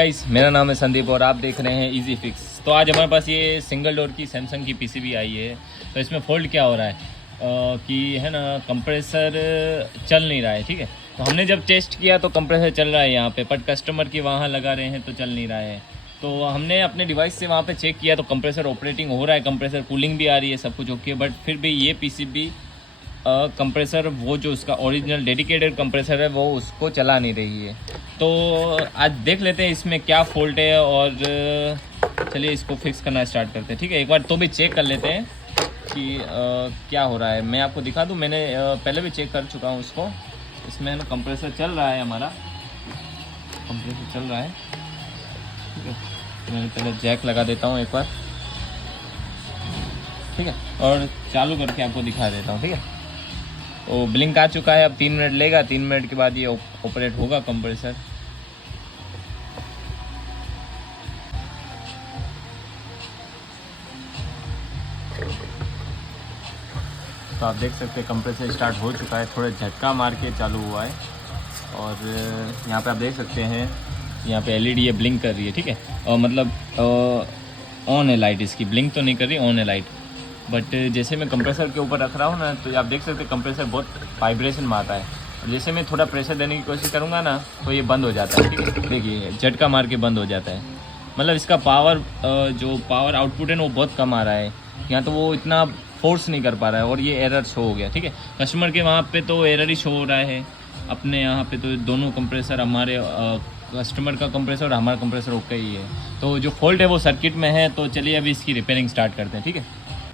Guys, मेरा नाम है संदीप और आप देख रहे हैं इजी फिक्स। तो आज हमारे पास ये सिंगल डोर की सैमसंग की पीसीबी आई है। तो इसमें फोल्ड क्या हो रहा है कि है ना, कंप्रेसर चल नहीं रहा है। ठीक है, तो हमने जब टेस्ट किया तो कंप्रेसर चल रहा है यहाँ पे, बट कस्टमर की वहाँ लगा रहे हैं तो चल नहीं रहा है। तो हमने अपने डिवाइस से वहाँ पे चेक किया तो कंप्रेसर ऑपरेटिंग हो रहा है, कंप्रेसर कूलिंग भी आ रही है, सब कुछ ओके। बट फिर भी ये पीसीबी कंप्रेसर, वो जो उसका ओरिजिनल डेडिकेटेड कंप्रेसर है, वो उसको चला नहीं रही है। तो आज देख लेते हैं इसमें क्या फॉल्ट है और चलिए इसको फिक्स करना स्टार्ट करते हैं। ठीक है, एक बार तो भी चेक कर लेते हैं कि क्या हो रहा है। मैं आपको दिखा दूं, मैंने पहले भी चेक कर चुका हूं उसको। इसमें ना कंप्रेसर चल रहा है, हमारा कंप्रेसर चल रहा है। ठीक है, तो मैं पहले जैक लगा देता हूँ एक बार। ठीक है, और चालू करके आपको दिखा देता हूँ। ठीक है, तो ब्लिंक आ चुका है। अब 3 मिनट लेगा, 3 मिनट के बाद ये ऑपरेट होगा कंप्रेसर। तो आप देख सकते हैं कंप्रेसर स्टार्ट हो चुका है, थोड़ा झटका मार के चालू हुआ है। और यहाँ पे आप देख सकते हैं, यहाँ पे एलईडी ये ब्लिंक कर रही है। ठीक है, और मतलब ऑन है लाइट, इसकी ब्लिंक तो नहीं कर रही, ऑन है लाइट। बट जैसे मैं कंप्रेसर के ऊपर रख रहा हूँ ना, तो आप देख सकते हैं कंप्रेसर बहुत वाइब्रेशन मारता है। और जैसे मैं थोड़ा प्रेशर देने की कोशिश करूँगा ना, तो ये बंद हो जाता है। ठीक है, देखिए झटका मार के बंद हो जाता है। मतलब इसका पावर, जो पावर आउटपुट है ना, वो बहुत कम आ रहा है यहाँ। तो वो इतना फोर्स नहीं कर पा रहा है और ये एरर शो हो गया। ठीक है, कस्टमर के वहाँ पे तो एरर ही शो हो रहा है, अपने यहाँ पे तो दोनों कंप्रेसर, हमारे कस्टमर का कंप्रेसर और हमारा कंप्रेसर ओके ही है। तो जो फॉल्ट है वो सर्किट में है। तो चलिए अभी इसकी रिपेयरिंग स्टार्ट करते हैं। ठीक है,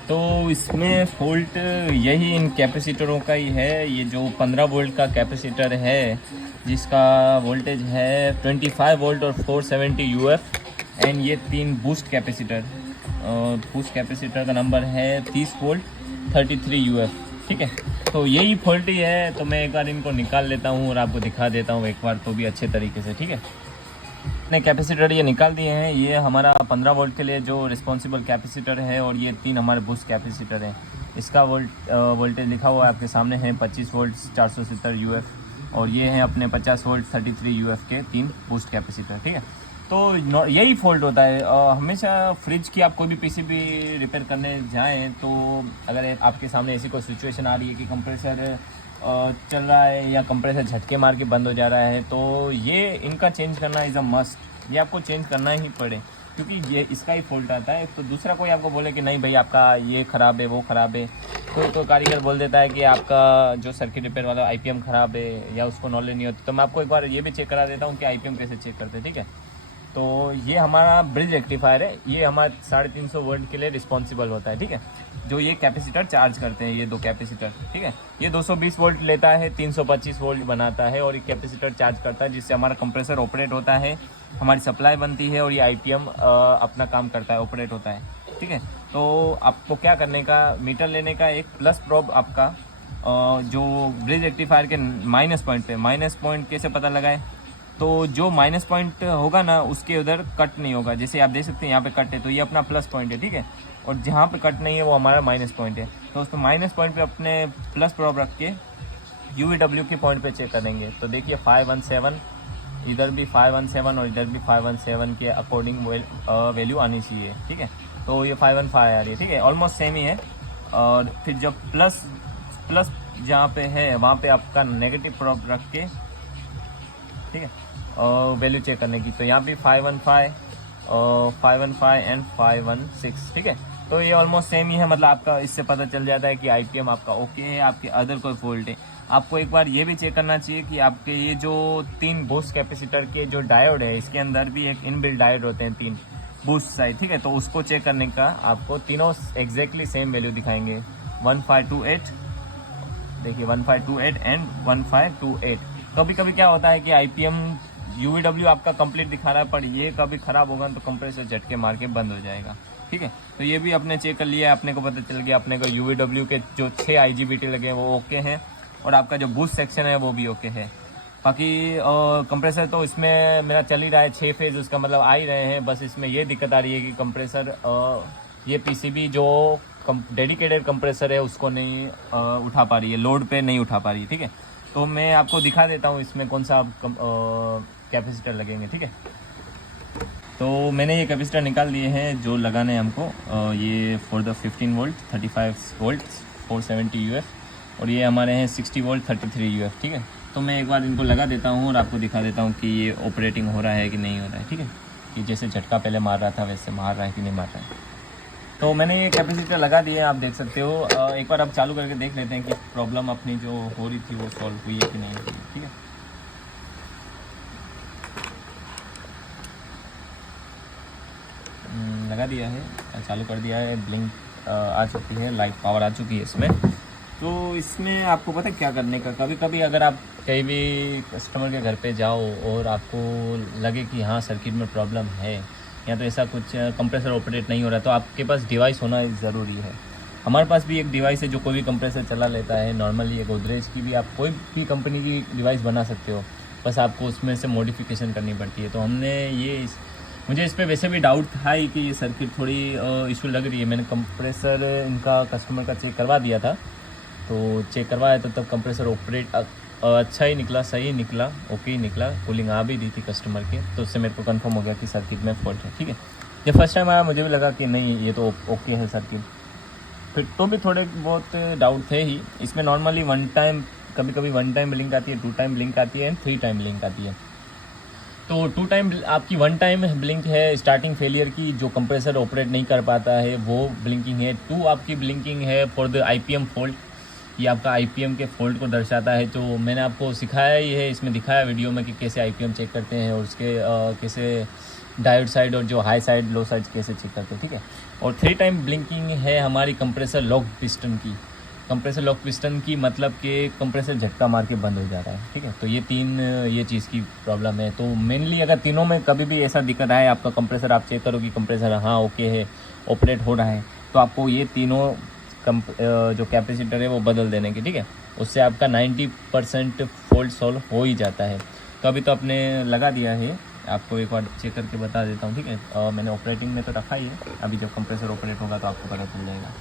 तो इसमें फॉल्ट यही इन कैपेसिटरों का ही है। ये जो 15 वोल्ट का कैपेसिटर है, जिसका वोल्टेज है 25 वोल्ट और 470 यूएफ, एंड ये 3 बूस्ट कैपेसिटर, बूस्ट कैपेसिटर का नंबर है 30 वोल्ट 33 यूएफ। ठीक है, तो यही फॉल्ट ही है। तो मैं एक बार इनको निकाल लेता हूँ और आपको दिखा देता हूँ एक बार तो भी अच्छे तरीके से। ठीक है, ने कैपेसिटर ये निकाल दिए हैं। ये हमारा 15 वोल्ट के लिए जो रिस्पॉन्सिबल कैपेसिटर है, और ये 3 हमारे बूस्ट कैपेसिटर हैं। इसका वोल्टेज लिखा हुआ है आपके सामने है 25 वोल्ट 470 यूएफ, और ये हैं अपने 50 वोल्ट 33 यूएफ के 3 बूस्ट कैपेसिटर। ठीक है, तो यही फॉल्ट होता है हमेशा। फ्रिज की आप कोई भी पीसीबी रिपेयर करने जाएँ, तो अगर आपके सामने ऐसी कोई सिचुएशन आ रही है कि कंप्रेसर चल रहा है या कंप्रेसर झटके मार के बंद हो जा रहा है, तो ये इनका चेंज करना इज़ अ मस्ट। ये आपको चेंज करना ही पड़े, क्योंकि ये इसका ही फॉल्ट आता है। तो दूसरा कोई आपको बोले कि नहीं भाई आपका ये ख़राब है, वो ख़राब है, तो कारीगर बोल देता है कि आपका जो सर्किट रिपेयर वाला आईपीएम ख़राब है, या उसको नॉलेज नहीं होती। तो मैं आपको एक बार ये भी चेक करा देता हूँ कि आईपीएम कैसे चेक करते हैं। ठीक है, तो ये हमारा ब्रिज रेक्टिफायर है। ये हमारा 350 वोल्ट के लिए रिस्पॉन्सिबल होता है। ठीक है, जो ये कैपेसिटर चार्ज करते हैं, ये 2 कैपेसिटर। ठीक है, ये 220 वोल्ट लेता है, 325 वोल्ट बनाता है, और ये कैपेसिटर चार्ज करता है, जिससे हमारा कंप्रेसर ऑपरेट होता है, हमारी सप्लाई बनती है, और ये आईपीएम अपना काम करता है, ऑपरेट होता है। ठीक है, तो आपको क्या करने का, मीटर लेने का, एक प्लस प्रोब आपका जो ब्रिज रेक्टिफायर के माइनस पॉइंट पे, माइनस पॉइंट कैसे पता लगाए, तो जो माइनस पॉइंट होगा ना, उसके उधर कट नहीं होगा। जैसे आप देख सकते हैं यहाँ पे कट है, तो ये अपना प्लस पॉइंट है। ठीक है, और जहाँ पे कट नहीं है वो हमारा माइनस पॉइंट है। तो उस माइनस पॉइंट पे अपने प्लस प्रोब रख के यूवीडब्ल्यू के पॉइंट पे चेक करेंगे। तो देखिए 517, इधर भी 517 और इधर भी 517 के अकॉर्डिंग वैल्यू आनी चाहिए। ठीक है, तो ये 515 आ रही है। ठीक है, ऑलमोस्ट सेम ही है। और फिर जब प्लस जहाँ पे है, वहाँ पे आपका नेगेटिव प्रोब रख के, ठीक है, वैल्यू चेक करने की। तो यहाँ भी 515, 515 एंड 516। ठीक है, तो ये ऑलमोस्ट सेम ही है। मतलब आपका इससे पता चल जाता है कि आईपीएम आपका ओके है, आपके अदर कोई फॉल्ट है। आपको एक बार ये भी चेक करना चाहिए कि आपके ये जो 3 बूस्ट कैपेसिटर के जो डायोड है, इसके अंदर भी एक इनबिल्ट डायोड होते हैं 3 बूस्ट साइड। ठीक है, तो उसको चेक करने का आपको तीनों एग्जैक्टली सेम वैल्यू दिखाएंगे। 1528, देखिए 1528 एंड 1528। कभी कभी क्या होता है कि आईपीएम यूवीडब्ल्यू आपका कंप्लीट दिखा रहा है, पर ये कभी ख़राब होगा तो कंप्रेसर झटके मार के बंद हो जाएगा। ठीक है, तो ये भी अपने चेक कर लिया, अपने को पता चल गया अपने को यूवीडब्ल्यू के जो 6 आईजीबीटी लगे हैं वो ओके हैं, और आपका जो बूस्ट सेक्शन है वो भी ओके है। बाकी कंप्रेसर तो इसमें मेरा चल ही रहा है 6 फेज़, उसका मतलब आ ही रहे हैं। बस इसमें ये दिक्कत आ रही है कि कंप्रेसर, ये पीसीबी जो डेडिकेटेड कंप्रेसर है उसको नहीं उठा पा रही है, लोड पे नहीं उठा पा रही है। ठीक है, तो मैं आपको दिखा देता हूँ इसमें कौन सा कैपेसिटर लगेंगे। ठीक है, तो मैंने ये कैपेसिटर निकाल दिए हैं जो लगाने हैं हमको। ये for the 15 volt 35 volt 470 UF, और ये हमारे हैं 60 वोल्ट 33 यूएफ, ठीक है। तो मैं एक बार इनको लगा देता हूँ और आपको दिखा देता हूँ कि ये ऑपरेटिंग हो रहा है कि नहीं हो रहा है, ठीक है। कि जैसे झटका पहले मार रहा था वैसे मार रहा है कि नहीं मार रहा है। तो मैंने ये कैपेसिटर लगा दिए, आप देख सकते हो। एक बार आप चालू करके देख लेते हैं कि प्रॉब्लम अपनी जो हो रही थी वो सॉल्व हुई है कि नहीं हुई, ठीक है। लगा दिया है, चालू कर दिया है, ब्लिंक आ चुकी है, लाइट पावर आ चुकी है इसमें। तो इसमें आपको पता है क्या करने का, कभी कभी अगर आप कहीं भी कस्टमर के घर पे जाओ और आपको लगे कि हाँ सर्किट में प्रॉब्लम है या तो ऐसा कुछ कंप्रेसर ऑपरेट नहीं हो रहा, तो आपके पास डिवाइस होना ज़रूरी है। हमारे पास भी एक डिवाइस है जो कोई भी कंप्रेसर चला लेता है। नॉर्मली गोदरेज की भी, आप कोई भी कंपनी की डिवाइस बना सकते हो, बस आपको उसमें से मॉडिफिकेशन करनी पड़ती है। तो हमने ये मुझे इस पे वैसे भी डाउट था ही कि ये सर्किट थोड़ी इशू लग रही है। मैंने कंप्रेसर इनका कस्टमर का चेक करवा दिया था, तो चेक करवाया तो तब कंप्रेसर ऑपरेट अच्छा ही निकला, सही निकला, ओके ही निकला, कूलिंग आ भी दी थी कस्टमर के। तो उससे मेरे को कंफर्म हो गया कि सर्किट में फॉल्ट है, ठीक है। जब फर्स्ट टाइम आया मुझे भी लगा कि नहीं ये तो ओके है सर्किट, फिर तो भी थोड़े बहुत डाउट थे ही। इसमें नॉर्मली वन टाइम, कभी कभी 1 टाइम ब्लिंक आती है, 2 टाइम ब्लिंक आती है एंड 3 टाइम ब्लिंक आती है। तो 2 टाइम आपकी 1 टाइम ब्लिंक है स्टार्टिंग फेलियर की, जो कंप्रेसर ऑपरेट नहीं कर पाता है वो ब्लिंकिंग है। 2 आपकी ब्लिंकिंग है फॉर द आईपीएम फॉल्ट, ये आपका आईपीएम के फॉल्ट को दर्शाता है। तो मैंने आपको सिखाया ही है, इसमें दिखाया वीडियो में कि कैसे आईपीएम चेक करते हैं और उसके कैसे डायोड साइड और जो हाई साइड लो साइड कैसे चेक करते हैं, ठीक है। और 3 टाइम ब्लिंकिंग है हमारी कंप्रेसर लॉक पिस्टन की। कंप्रेसर लॉक पिस्टन की मतलब कि कंप्रेसर झटका मार के बंद हो जा रहा है, ठीक है। तो ये चीज़ की प्रॉब्लम है। तो मेनली अगर तीनों में कभी भी ऐसा दिक्कत आए, आपका कंप्रेसर आप चेक करो कि कंप्रेसर हाँ ओके है, ऑपरेट हो रहा है, तो आपको ये तीनों जो कैपेसिटर है वो बदल देने की, ठीक है। उससे आपका 90% फॉल्ट सॉल्व हो ही जाता है। तो अभी तो आपने लगा दिया है, आपको एक बार चेक करके बता देता हूँ, ठीक है। मैंने ऑपरेटिंग में तो रखा ही है, अभी जब कंप्रेसर ऑपरेट होगा तो आपको पता चल जाएगा,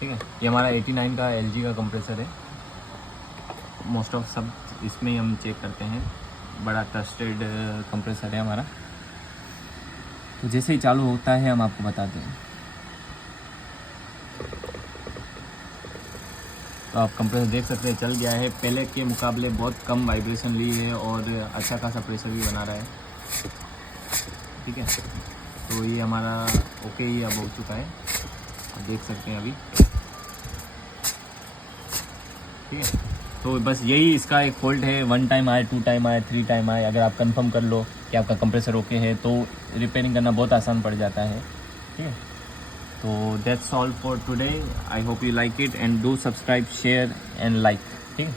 ठीक है। ये हमारा 89 का LG का कंप्रेसर है। मोस्ट ऑफ सब इसमें ही हम चेक करते हैं, बड़ा ट्रस्टेड कंप्रेसर है हमारा। तो जैसे ही चालू होता है हम आपको बताते हैं। तो आप कंप्रेसर देख सकते हैं चल गया है, पहले के मुकाबले बहुत कम वाइब्रेशन ली है और अच्छा खासा प्रेशर भी बना रहा है, ठीक है। तो ये हमारा ओके ही अब हो चुका है, आप देख सकते हैं अभी, ठीक है। तो बस यही इसका एक फॉल्ट है, 1 टाइम आए, 2 टाइम आए, 3 टाइम आए। अगर आप कंफर्म कर लो कि आपका कंप्रेसर ओके है तो रिपेयरिंग करना बहुत आसान पड़ जाता है, ठीक है। तो that's all for today. I hope you like it and do subscribe, share and like, ठीक है।